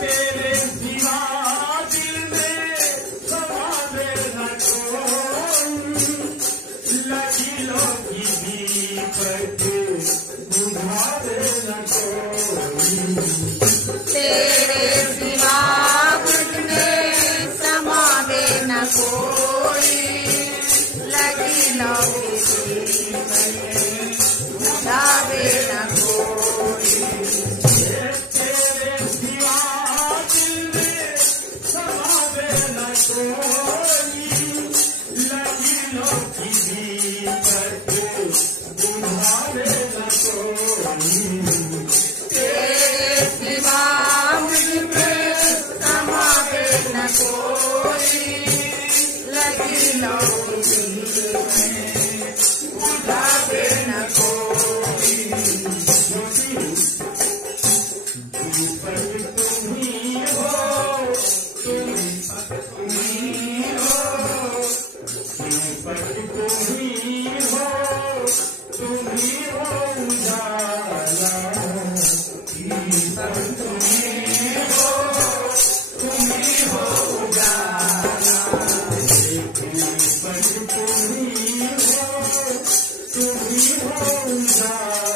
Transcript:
तेरे सिवा दिल में समावे न कोई, लगी लो की दीपक बुझावे न कोई। तेरे सिवा मुझ में समावे न कोई, लगी लो की दीपक बुझावे न कोई। तेरे सिवा दिल में समावे न कोई, लगी लो की दीपक बुझावे न कोई। तेरे सिवा मुझ में समावे न कोई, लगी लो की दीपक बुझावे न कोई। दीपक तुम्ही हो, दीपक तुम्ही हो, दीपक तुम्ही हो, तुम्ही हो उजाला। दीपक तुम्ही हो, तुम्ही हो उजाला। दीपक तुम्ही हो, तुम्ही हो उजाला।